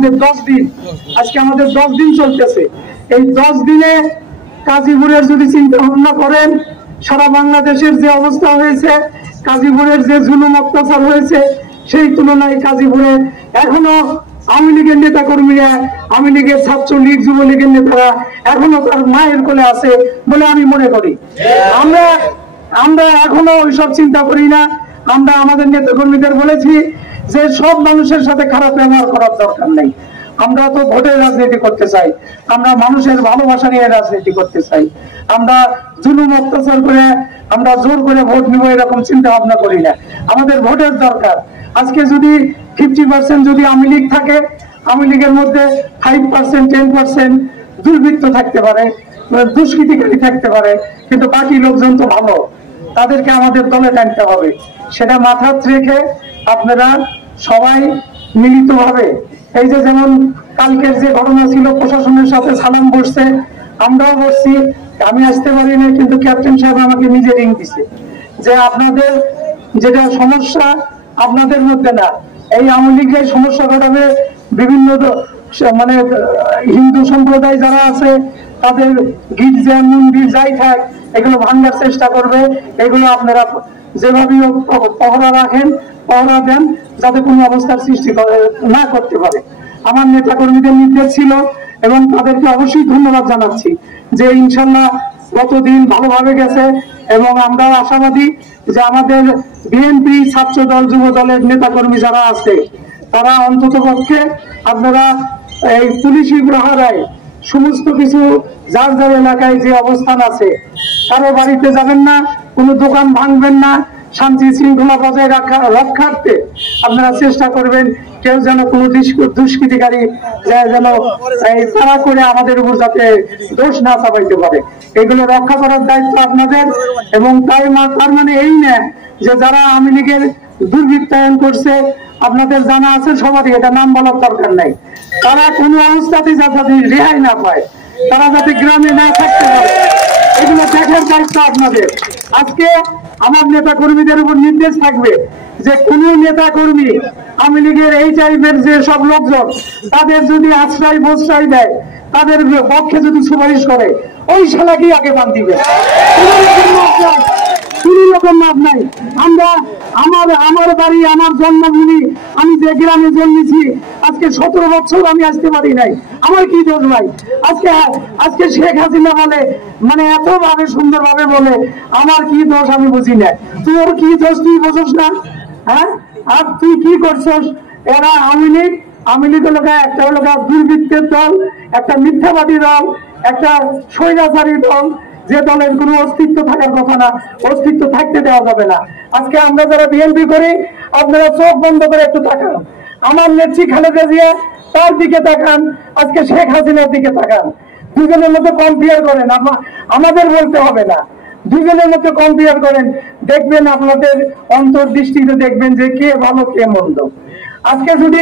আমাদের 10 দিন, আজকে আমাদের 10 দিন চলতেছে। এই 10 দিনে গাজীপুরের যদি চিন্তা ভাবনা করেন, সারা বাংলাদেশের যে অবস্থা হয়েছে, গাজীপুরের যে জুলুম অত্যাচার হয়েছে, সেই তুলনায় গাজীপুরে এখনো আওয়ামী লীগের নেতা কর্মীরা, আওয়ামী লীগের ছাত্রলীগ, যুবলীগের নেতারা এখনো তার মায়ের কোলে আছে বলে আমি মনে করি। আমরা এখনো ওইসব চিন্তা করি না। আমরা আমাদের নেতা কর্মীদের বলেছি যে সব মানুষের সাথে খারাপ ব্যবহার করার দরকার নেই। আমরা তো ভোটের রাজনীতি করতে চাই, আমরা মানুষের ভালোবাসা নিয়ে রাজনীতি করতে চাই। আমরা জুলুম অত্যাচার করে আমরা জোর করে ভোট নিব এরকম চিন্তা ভাবনা করি না। আমাদের ভোটের দরকার। আজকে যদি 50% যদি আওয়ামী লীগ থাকে, আওয়ামী লীগের মধ্যে 5%, 10% দুর্বৃত্ত থাকতে পারে, দুষ্কৃতিকারী থাকতে পারে, কিন্তু বাকি লোকজন তো ভালো, তাদেরকে আমাদের দলে টানতে হবে। সেটা মাথায় রেখে আপনারা সবাই মিলিতভাবে, এই যে যেমন কালকের যে ঘটনা ছিল, প্রশাসনের সাথে সালাম বসছে, আমরাও বসছি। আমি আসতে পারি না, কিন্তু ক্যাপ্টেন সাহেব আমাকে নিজে রিং দিছে যে আপনাদের যেটা সমস্যা আপনাদের মধ্যে না, এই আওয়ামী লীগের সমস্যা ঘটাবে বিভিন্ন মানে হিন্দু সম্প্রদায় যারা আছে তাদের গির্জা মন্দির যাই থাক এগুলো ভাঙার চেষ্টা করবে। এগুলো আপনারা যেভাবে পহরা রাখেন, পহরা দেন, যাতে কোনো অবস্থার সৃষ্টি না করতে পারে। আমার নেতা কর্মীদের নির্দেশ ছিল এবং তাদেরকে অবশ্যই ধন্যবাদ জানাচ্ছি যে ইনশাল্লাহ গতদিন ভালোভাবে গেছে এবং আমরা আশাবাদী যে আমাদের বিএনপি, ছাত্র দল, যুব দলের নেতা কর্মী যারা আছে তারা অন্তত পক্ষে আপনারা এই পুলিশি প্রহরায় সমস্ত কিছু যার যার এলাকায় যে অবস্থান আছে, কারো বাড়িতে যাবেন না, কোনো দোকান ভাঙবেন না, শান্তি শৃঙ্খলা বজায় রক্ষার্থে আপনারা চেষ্টা করবেন। কেউ যেন কোনো দুষ্কৃতিকারী যেন তারা করে আমাদের উপর যাতে দোষ না চাপাইতে পারে, এগুলো রক্ষা করার দায়িত্ব আপনাদের। এবং তার মানে এই না যে যারা আওয়ামী লীগের দুর্বৃত্তায়ন করছে, আপনাদের জানা আছে সবারই, এটা নাম বলার দরকার নাই, তারা কোনো অবস্থাতেই যাতে রেহাই না পায়, তারা যাতে গ্রামে না থাকতে পারে, এগুলো দেখার দায়িত্ব আপনাদের। আজকে আমার নেতা কর্মীদের উপর নির্দেশ থাকবে যে কোন নেতা কর্মী আওয়ামী লীগের এই টাইপের যে সব লোকজন তাদের যদি আশ্রয় প্রশ্রয় দেয়, তাদের পক্ষে যদি সুপারিশ করে, ওই শালাকেই আগে বাদ দিবে, কোনো রকম লাভ নাই। আমার বাড়ি, আমার জন্মভূমি, আমি যে গ্রামে জন্মেছি, আজকে 17 বছর আমি আসতে পারি নাই, আমার কি দোষ ভাই? আজকে শেখ হাসিনা বলে, মানে এত ভাবে সুন্দর ভাবে বলে, আমার কি দোষ আমি বুঝি না। তোর কি দোষ তুই বোঝস না? হ্যাঁ, আর তুই কি করছস? এরা আওয়ামী লীগ হলো একটা হলো দুর্বৃত্তের দল, একটা মিথ্যাবাদী দল, একটা স্বৈরাচারী দল, যে দলের কোনো অস্তিত্ব থাকার কথা না, অস্তিত্ব থাকতে দেওয়া যাবে না। আজকে আমরা যারা বিএনপি করি, আপনারা চোখ বন্ধ করে একটু তাকান, আমার নেত্রী খালেদা জিয়া তার দিকে তাকান, আজকে শেখ হাসিনার দিকে তাকান, দুজনের মধ্যে কম্পেয়ার করেন। আমাদের বলতে হবে না, দুজনের মধ্যে কম্পেয়ার করেন, দেখবেন আপনাদের অন্তর্দৃষ্টিতে দেখবেন যে কে ভালো কে মন্দ। আজকে যদি